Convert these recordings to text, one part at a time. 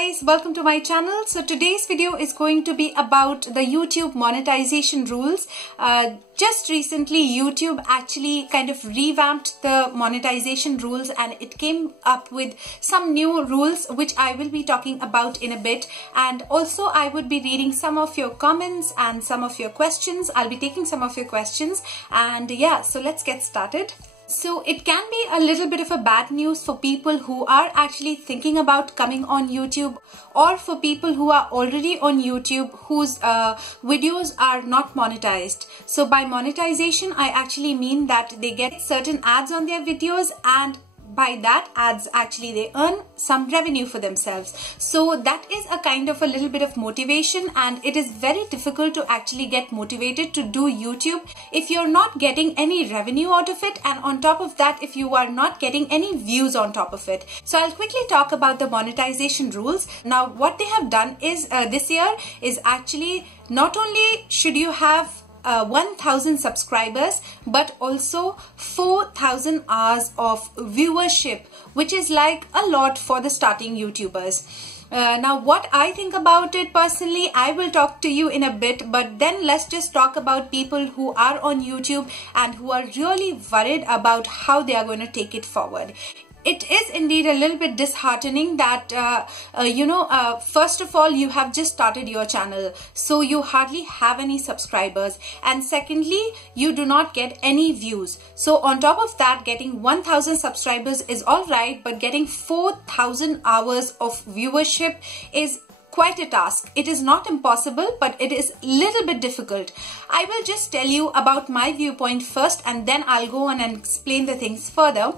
guys, welcome to my channel. So today's video is going to be about the YouTube monetization rules. Just recently YouTube actually kind of revamped the monetization rules and it came up with some new rules which I will be talking about in a bit, and also I would be reading some of your comments and some of your questions. I'll be taking some of your questions, and yeah, so let's get started. So it can be a little bit of a bad news for people who are actually thinking about coming on YouTube, or for people who are already on YouTube whose videos are not monetized. So by monetization, I actually mean that they get certain ads on their videos, and by that ads actually they earn some revenue for themselves. So that is a kind of a little bit of motivation, and it is very difficult to actually get motivated to do YouTube if you're not getting any revenue out of it, and on top of that if you are not getting any views on top of it. So I'll quickly talk about the monetization rules. Now what they have done is this year is actually not only should you have 1000 subscribers, but also 4000 hours of viewership, which is like a lot for the starting YouTubers. Now what I think about it personally, I will talk to you in a bit, but then let's just talk about people who are on YouTube and who are really worried about how they are going to take it forward. It is indeed a little bit disheartening that, first of all, you have just started your channel, so you hardly have any subscribers. And secondly, you do not get any views. So on top of that, getting 1000 subscribers is alright, but getting 4000 hours of viewership is quite a task. It is not impossible, but it is a little bit difficult. I will just tell you about my viewpoint first, and then I'll go on and explain the things further.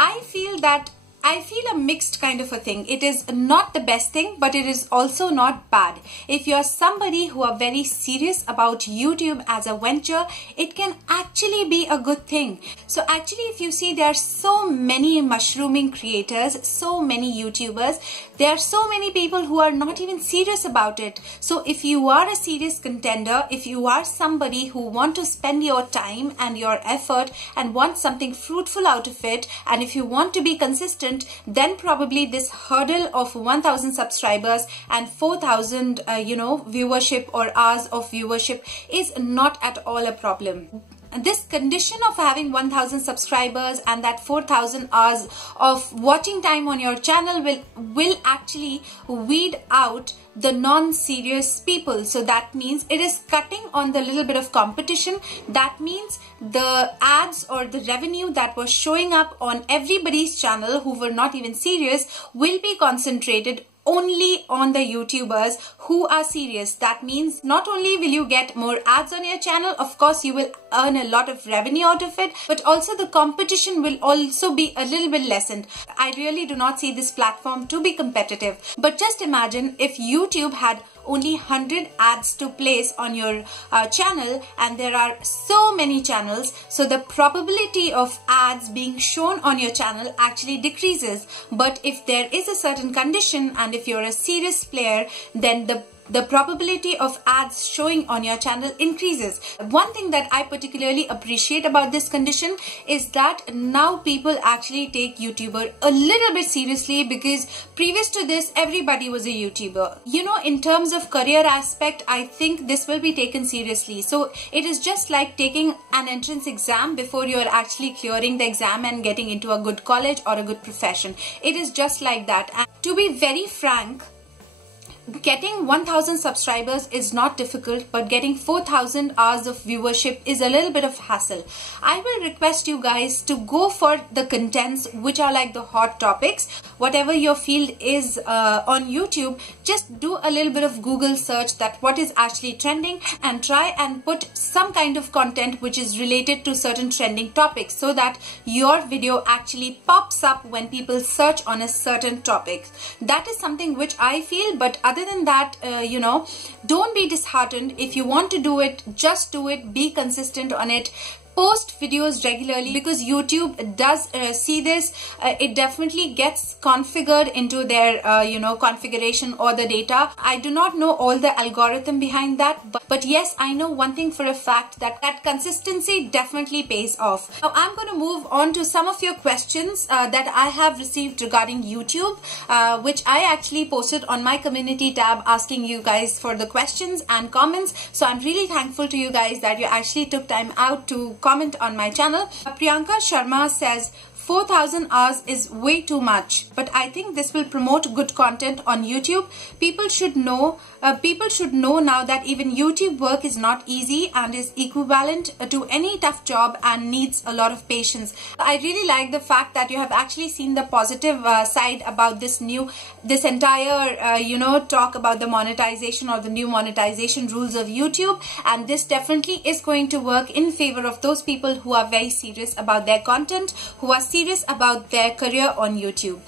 I feel a mixed kind of a thing. It is not the best thing, but it is also not bad. If you're somebody who are very serious about YouTube as a venture, it can actually be a good thing. So actually, if you see, there are so many mushrooming creators, so many YouTubers, there are so many people who are not even serious about it. So if you are a serious contender, if you are somebody who want to spend your time and your effort and want something fruitful out of it, and if you want to be consistent, then probably this hurdle of 1000 subscribers and 4000 viewership or hours of viewership is not at all a problem. This condition of having 1000 subscribers and that 4000 hours of watching time on your channel will actually weed out the non-serious people. So that means it is cutting on the little bit of competition. That means the ads or the revenue that was showing up on everybody's channel who were not even serious will be concentrated only on the YouTubers who are serious. That means not only will you get more ads on your channel, of course you will earn a lot of revenue out of it, but also the competition will also be a little bit lessened. I really do not see this platform to be competitive. But just imagine if YouTube had only 100 ads to place on your channel, and there are so many channels, so the probability of ads being shown on your channel actually decreases. But if there is a certain condition and if you're a serious player, then the probability of ads showing on your channel increases. One thing that I particularly appreciate about this condition is that now people actually take YouTuber a little bit seriously, because previous to this everybody was a YouTuber. You know, in terms of career aspect, I think this will be taken seriously. So it is just like taking an entrance exam before you are actually clearing the exam and getting into a good college or a good profession. It is just like that. And to be very frank, getting 1000 subscribers is not difficult, but getting 4000 hours of viewership is a little bit of hassle. I will request you guys to go for the contents which are like the hot topics. Whatever your field is on YouTube, just do a little bit of Google search that what is actually trending, and try and put some kind of content which is related to certain trending topics, so that your video actually pops up when people search on a certain topic. That is something which I feel, but other than that, don't be disheartened. If you want to do it, just do it. Be consistent on it. post videos regularly, because YouTube does see this. It definitely gets configured into their configuration or the data. I do not know all the algorithm behind that, but yes, I know one thing for a fact, that consistency definitely pays off. Now I'm going to move on to some of your questions that I have received regarding YouTube, which I actually posted on my community tab, asking you guys for the questions and comments. So I'm really thankful to you guys that you actually took time out to comment on my channel. Priyanka Sharma says 4,000 hours is way too much, but I think this will promote good content on YouTube. People should know now that even YouTube work is not easy and is equivalent to any tough job and needs a lot of patience. I really like the fact that you have actually seen the positive side about this entire talk about the monetization or the new monetization rules of YouTube, and this definitely is going to work in favor of those people who are very serious about their content, who are serious about their career on YouTube.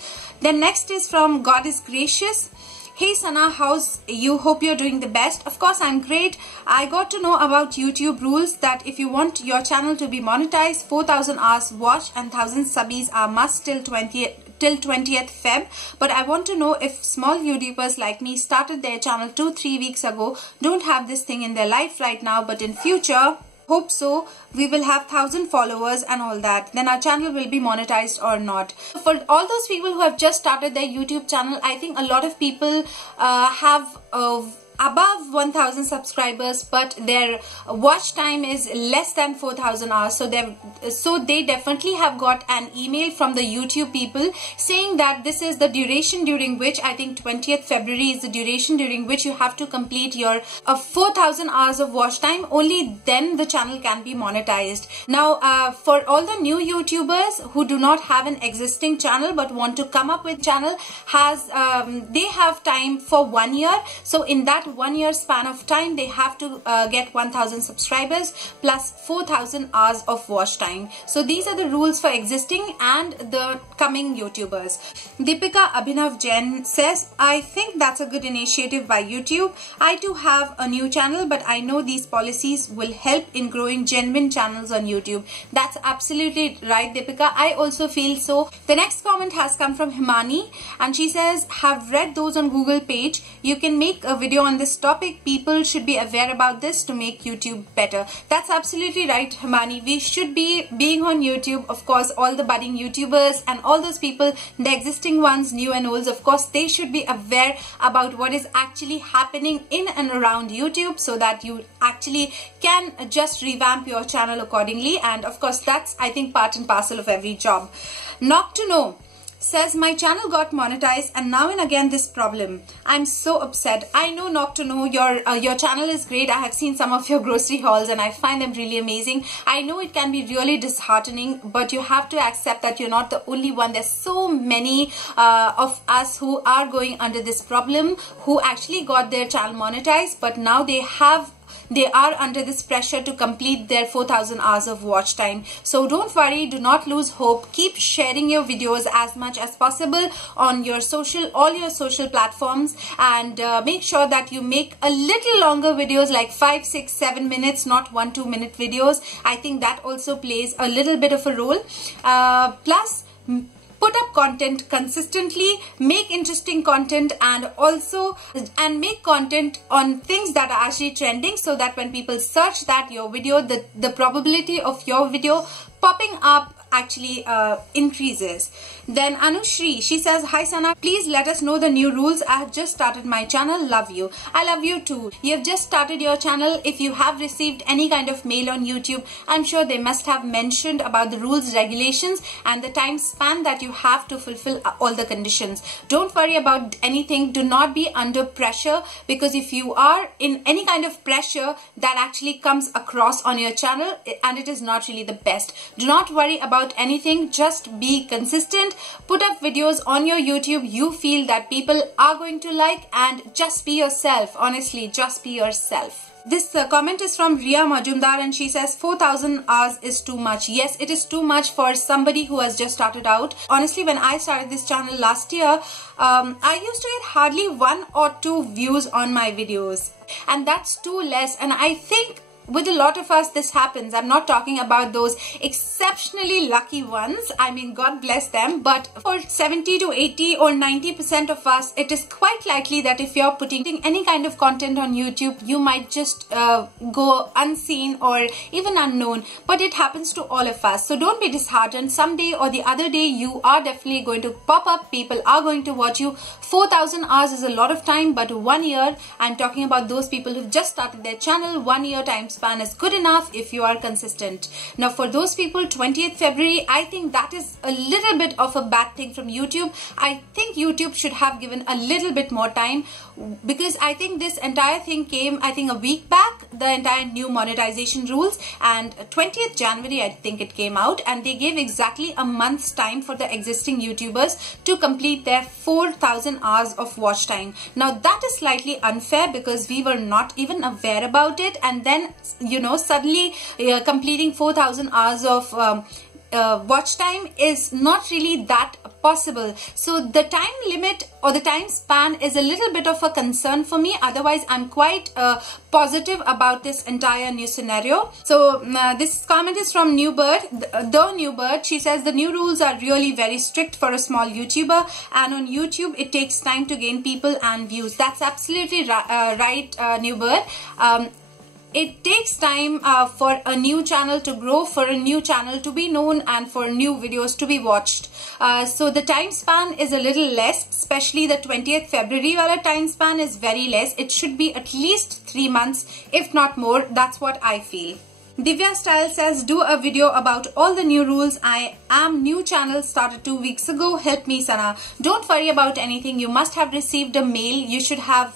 Then next is from God is Gracious. Hey Sana, how's you? Hope you're doing the best. Of course, I'm great. I got to know about YouTube rules that if you want your channel to be monetized, 4,000 hours watched and 1,000 subbies are must till 20th Feb. But I want to know if small YouTubers like me started their channel 2-3 weeks ago, don't have this thing in their life right now, but in future, hope so, we will have 1,000 followers and all that, then our channel will be monetized or not. For all those people who have just started their YouTube channel, I think a lot of people have above 1,000 subscribers, but their watch time is less than 4,000 hours. So they definitely have got an email from the YouTube people saying that this is the duration during which, I think 20th February is the duration during which you have to complete your 4,000 hours of watch time. Only then the channel can be monetized. Now, for all the new YouTubers who do not have an existing channel but want to come up with channel, they have time for 1 year. So in that 1 year span of time, they have to get 1,000 subscribers plus 4,000 hours of watch time. So these are the rules for existing and the coming YouTubers. Deepika Abhinav Jain says, I think that's a good initiative by YouTube. I too have a new channel, but I know these policies will help in growing genuine channels on YouTube. That's absolutely right, Deepika. I also feel so. The next comment has come from Himani, and she says, have read those on Google page. You can make a video on this topic. People should be aware about this to make YouTube better. That's absolutely right, Himani. We should be being on YouTube. Of course, all the budding YouTubers and all those people, the existing ones, new and old, of course, they should be aware about what is actually happening in and around YouTube, so that you actually can just revamp your channel accordingly. And of course, that's, I think, part and parcel of every job. Not to know says, my channel got monetized and now and again this problem. I'm so upset. I know, not to know, your channel is great. I have seen some of your grocery hauls and I find them really amazing. I know it can be really disheartening, but you have to accept that you're not the only one. There's so many of us who are going under this problem, who actually got their channel monetized, but now they are under this pressure to complete their 4,000 hours of watch time. So don't worry, do not lose hope. Keep sharing your videos as much as possible on your all your social platforms, and make sure that you make a little longer videos, like 5, 6, 7 minutes, not 1-2 minute videos. I think that also plays a little bit of a role. Plus, put up content consistently, make interesting content, and make content on things that are actually trending, so that when people search that your video, the probability of your video popping up actually increases. Then Anushri, she says, hi Sana, please let us know the new rules. I have just started my channel. Love you. I love you too. You have just started your channel. If you have received any kind of mail on YouTube, I'm sure they must have mentioned about the rules, regulations, and the time span that you have to fulfill all the conditions. Don't worry about anything. Do not be under pressure, because if you are in any kind of pressure, that actually comes across on your channel and it is not really the best. Do not worry about anything. Just be consistent. Put up videos on your YouTube you feel that people are going to like, and just be yourself. Honestly, just be yourself. This comment is from Ria Majumdar, and she says 4,000 hours is too much. Yes, it is too much for somebody who has just started out. Honestly, when I started this channel last year, I used to get hardly 1 or 2 views on my videos, and that's too less. And I think with a lot of us this happens. I'm not talking about those exceptionally lucky ones. I mean, God bless them. But for 70 to 80 or 90% of us, it is quite likely that if you're putting any kind of content on YouTube, you might just go unseen or even unknown. But it happens to all of us. So don't be disheartened. Someday or the other day, you are definitely going to pop up. People are going to watch you. 4,000 hours is a lot of time, but 1 year, I'm talking about those people who've just started their channel, 1 year time span is good enough if you are consistent. Now for those people, 20th February, I think that is a little bit of a bad thing from YouTube. I think YouTube should have given a little bit more time, because I think this entire thing came, I think, a week back, the entire new monetization rules, and 20th January, I think it came out, and they gave exactly a month's time for the existing YouTubers to complete their 4,000 hours of watch time. Now that is slightly unfair because we were not even aware about it, and then, you know, suddenly completing 4,000 hours of watch time is not really that possible. So the time limit or the time span is a little bit of a concern for me. Otherwise, I'm quite positive about this entire new scenario. So this comment is from Newbird, the Newbird. She says the new rules are really very strict for a small YouTuber, and on YouTube it takes time to gain people and views. That's absolutely right, Newbird. It takes time for a new channel to grow, for a new channel to be known, and for new videos to be watched. So the time span is a little less, especially the 20th February wala time span is very less. It should be at least 3 months, if not more. That's what I feel. Divya Style says, do a video about all the new rules. I am new channel, started 2 weeks ago. Help me, Sana. Don't worry about anything. You must have received a mail. You should have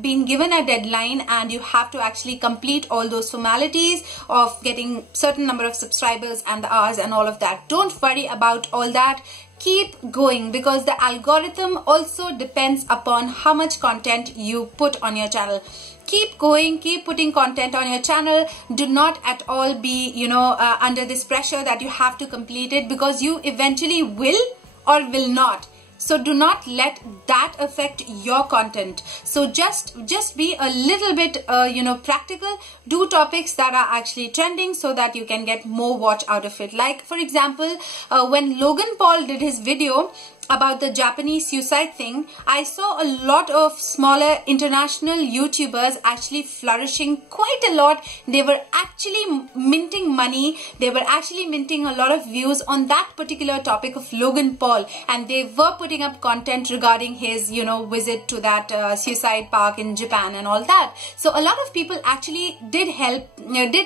been given a deadline, and you have to actually complete all those formalities of getting certain number of subscribers and the hours and all of that. Don't worry about all that. Keep going, because the algorithm also depends upon how much content you put on your channel. Keep going, keep putting content on your channel. Do not at all be, you know, under this pressure that you have to complete it, because you eventually will or will not. So do not let that affect your content. So just be a little bit, you know, practical. Do topics that are actually trending so that you can get more watch out of it. Like, for example, when Logan Paul did his video about the Japanese suicide thing, I saw a lot of smaller international YouTubers actually flourishing quite a lot. They were actually minting money. They were actually minting a lot of views on that particular topic of Logan Paul, and they were putting up content regarding his, you know, visit to that suicide park in Japan and all that. So a lot of people actually did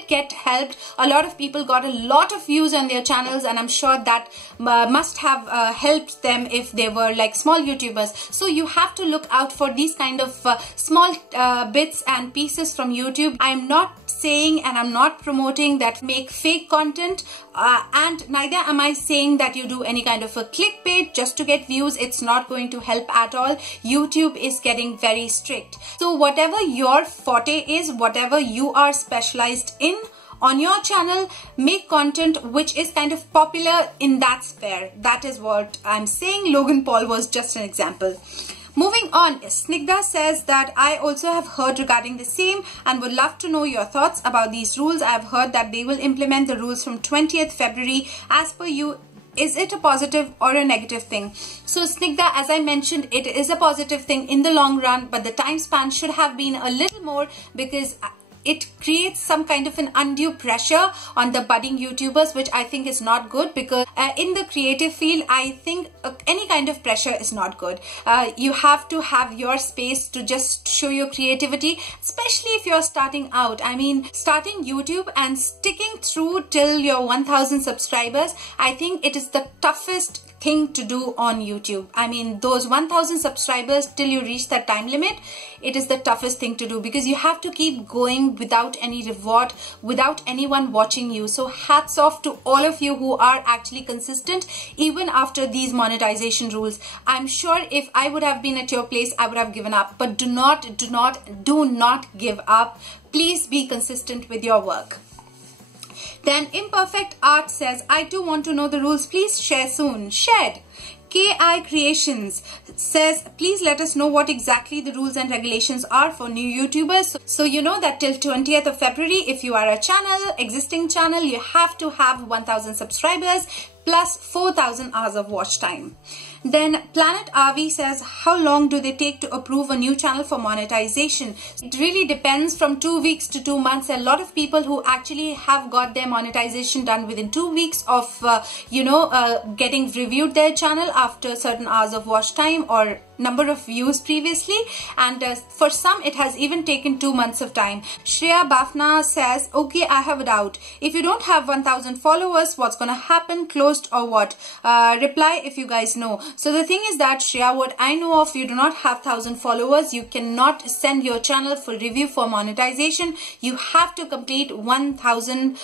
get helped. A lot of people got a lot of views on their channels, and I'm sure that must have helped them if they were like small YouTubers. So you have to look out for these kind of small bits and pieces from YouTube. I'm not saying and I'm not promoting that make fake content, and neither am I saying that you do any kind of a clickbait just to get views. It's not going to help at all. YouTube is getting very strict. So whatever your forte is, whatever you are specialized in on your channel, make content which is kind of popular in that sphere. That is what I'm saying. Logan Paul was just an example. Moving on, Snigdha says that I also have heard regarding the same and would love to know your thoughts about these rules. I have heard that they will implement the rules from 20th February. As per you, is it a positive or a negative thing? So Snigdha, as I mentioned, it is a positive thing in the long run, but the time span should have been a little more, because it creates some kind of an undue pressure on the budding YouTubers, which I think is not good, because in the creative field, I think any kind of pressure is not good. You have to have your space to just show your creativity, especially if you're starting out. I mean, starting YouTube and sticking through till your 1000 subscribers, I think it is the toughest thing to do on YouTube. I mean, those 1000 subscribers till you reach that time limit, it is the toughest thing to do, because you have to keep going without any reward, without anyone watching you. So hats off to all of you who are actually consistent even after these monetization rules. I'm sure if I would have been at your place, I would have given up, but do not give up. Please be consistent with your work. Then Imperfect Art says, I too want to know the rules. Please share soon. Shared. KI Creations says, please let us know what exactly the rules and regulations are for new YouTubers. So you know that till 20th of February, if you are a existing channel, you have to have 1000 subscribers plus 4000 hours of watch time. Then Planet RV says, how long do they take to approve a new channel for monetization? It really depends, from 2 weeks to 2 months. A lot of people who actually have got their monetization done within 2 weeks of, getting reviewed their channel after certain hours of watch time or number of views previously, and for some it has even taken 2 months of time. Shreya Bafna says, okay, I have a doubt. If you don't have 1000 followers, what's gonna happen? Closed or what? Reply if you guys know. So the thing is that, Shreya, what I know of, you do not have 1000 followers, you cannot send your channel for review for monetization. You have to complete 1000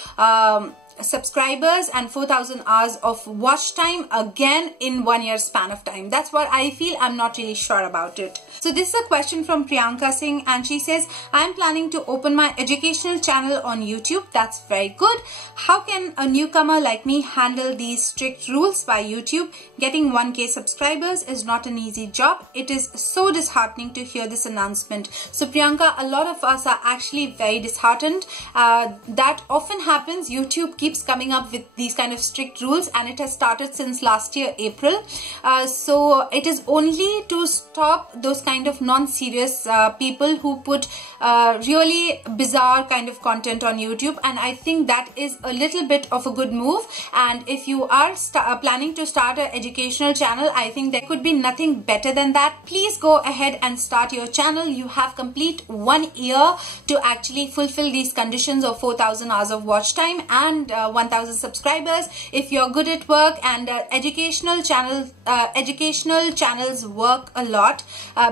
subscribers and 4000 hours of watch time again in 1 year span of time. That's what I feel. I'm not really sure about it. So this is a question from Priyanka Singh, and she says, I'm planning to open my educational channel on YouTube. That's very good. How can a newcomer like me handle these strict rules by YouTube? Getting 1K subscribers is not an easy job. It is so disheartening to hear this announcement. So Priyanka, a lot of us are actually very disheartened. That often happens. YouTube keeps coming up with these kind of strict rules, and it has started since last year April. So it is only to stop those kind of non-serious people who put really bizarre kind of content on YouTube, and I think that is a little bit of a good move. And if you are planning to start an educational channel, I think there could be nothing better than that. Please go ahead and start your channel. You have complete 1 year to actually fulfill these conditions of 4000 hours of watch time and 1000 subscribers. If you're good at work, and educational channels work a lot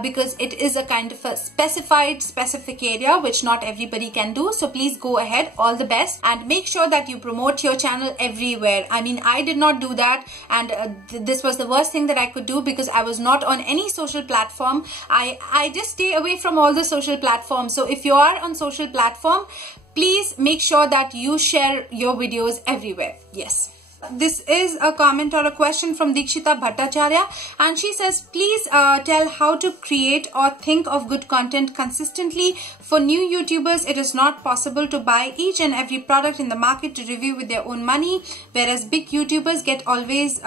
because it is a kind of a specific area which not everybody can do. So please go ahead, all the best, and make sure that you promote your channel everywhere. I mean, I did not do that, and this was the worst thing that I could do because I was not on any social platform. I just stay away from all the social platforms. So if you are on social platform, please make sure that you share your videos everywhere. Yes. This is a comment or a question from Dikshita Bhattacharya, and she says, please tell how to create or think of good content consistently. For new YouTubers, it is not possible to buy each and every product in the market to review with their own money, whereas big YouTubers get always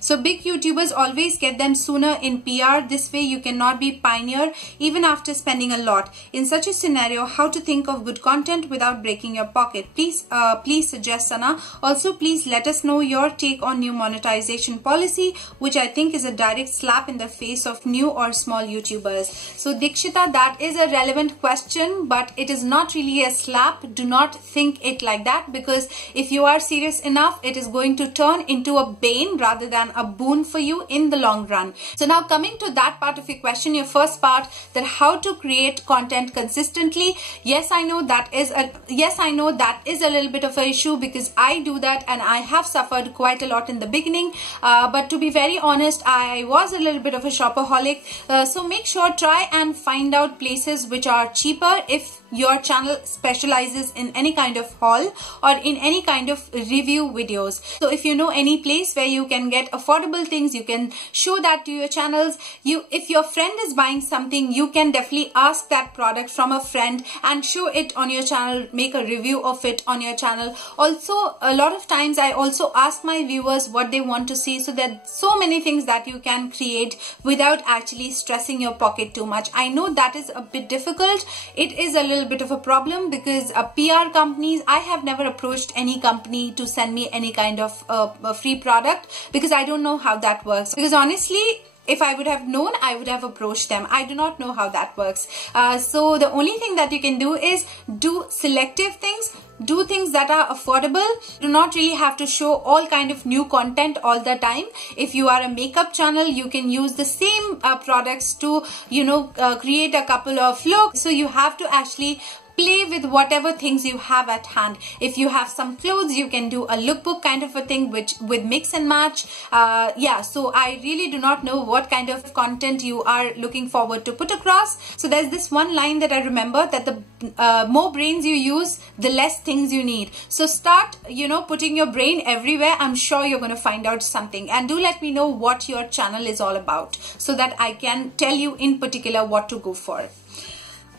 so big YouTubers always get them sooner in PR. This way you cannot be pioneer even after spending a lot. In such a scenario, how to think of good content without breaking your pocket? Please suggest, Sana. Also, please let us know your take on new monetization policy, which I think is a direct slap in the face of new or small YouTubers. So Dikshita, that is a relevant question, but it is not really a slap. Do not think it like that, because if you are serious enough, it is going to turn into a bane rather than a boon for you in the long run. So now coming to that part of your question, your first part, that how to create content consistently. Yes, I know that is a little bit of an issue, because I do that and I have suffered quite a lot in the beginning. But to be very honest, I was a little bit of a shopaholic. So make sure, try and find out places which are cheaper if your channel specializes in any kind of haul or in any kind of review videos. So if you know any place where you can get affordable things, you can show that to your channels. If your friend is buying something, you can definitely ask that product from a friend and show it on your channel, make a review of it on your channel. Also, a lot of times I also ask my viewers what they want to see. So there are so many things that you can create without actually stressing your pocket too much. I know that is a bit difficult. It is a little bit of a problem because PR companies, I have never approached any company to send me any kind of a free product, because I don't know how that works. Because honestly, if I would have known, I would have approached them. I do not know how that works. So the only thing that you can do is do selective things. Do things that are affordable. Do not really have to show all kind of new content all the time. If you are a makeup channel, you can use the same products to, create a couple of looks. So you have to actually play with whatever things you have at hand. If you have some clothes, you can do a lookbook kind of a thing with mix and match. Yeah, so I really do not know what kind of content you are looking forward to put across. So there's this one line that I remember, that the more brains you use, the less things you need. So start, you know, putting your brain everywhere. I'm sure you're going to find out something. And do let me know what your channel is all about so that I can tell you in particular what to go for.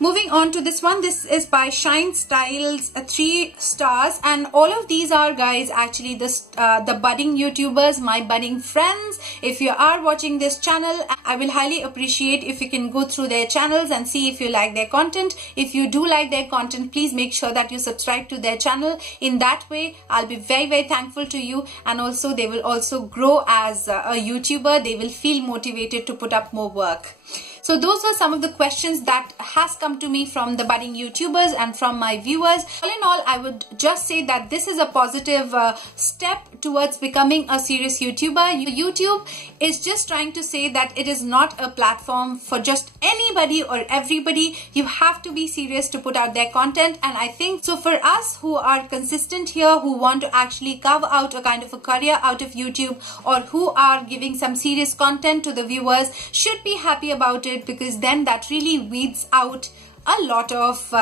Moving on to this one, this is by Shine Styles, 3 stars, and all of these are, guys, actually the budding YouTubers, my budding friends. If you are watching this channel, I will highly appreciate if you can go through their channels and see if you like their content. If you do like their content, please make sure that you subscribe to their channel. In that way, I'll be very, very thankful to you, and also they will also grow as a YouTuber. They will feel motivated to put up more work. So those are some of the questions that has come to me from the budding YouTubers and from my viewers. All in all, I would just say that this is a positive step towards becoming a serious YouTuber. YouTube is just trying to say that it is not a platform for just anybody or everybody. You have to be serious to put out their content, and I think so for us who are consistent here, who want to actually carve out a kind of a career out of YouTube, or who are giving some serious content to the viewers, should be happy about it, because then that really weeds out a lot of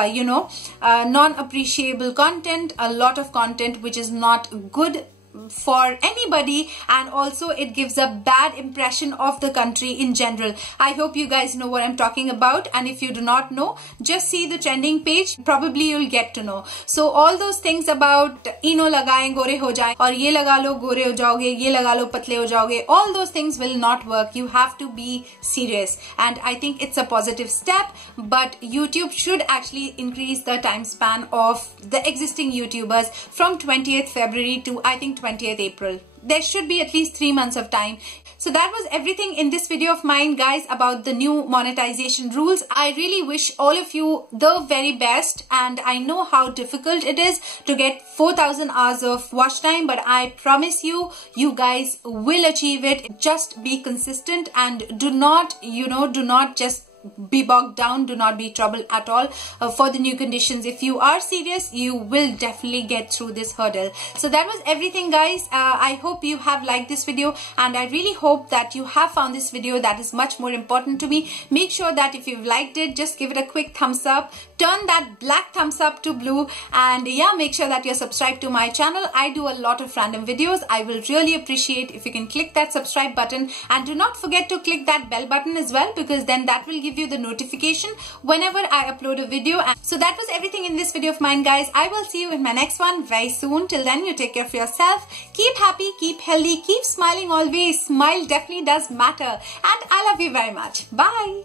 non-appreciable content, a lot of content which is not good for anybody, and also it gives a bad impression of the country in general. I hope you guys know what I'm talking about, and if you do not know, just see the trending page, probably you'll get to know. So all those things about ino lagaye gore ho jaye, or ye laga lo gore ho jaoge, ye laga lo patle ho jaoge, all those things will not work. You have to be serious, and I think it's a positive step, but YouTube should actually increase the time span of the existing YouTubers from 20th February to, I think, 20th April. There should be at least 3 months of time. So that was everything in this video of mine, guys, about the new monetization rules. I really wish all of you the very best, and I know how difficult it is to get 4,000 hours of watch time, but I promise you, you guys will achieve it. Just be consistent and do not just be bogged down, do not be troubled at all for the new conditions. If you are serious, you will definitely get through this hurdle. So that was everything, guys. I hope you have liked this video, and I really hope that you have found this video. That is much more important to me. Make sure that if you've liked it, just give it a quick thumbs up, turn that black thumbs up to blue, and yeah, make sure that you're subscribed to my channel. I do a lot of random videos. I will really appreciate if you can click that subscribe button, and do not forget to click that bell button as well, because then that will give you the notification whenever I upload a video. And so that was everything in this video of mine, guys. I will see you in my next one very soon. Till then, you take care of yourself. Keep happy, keep healthy, keep smiling always. Smile definitely does matter. And I love you very much. Bye.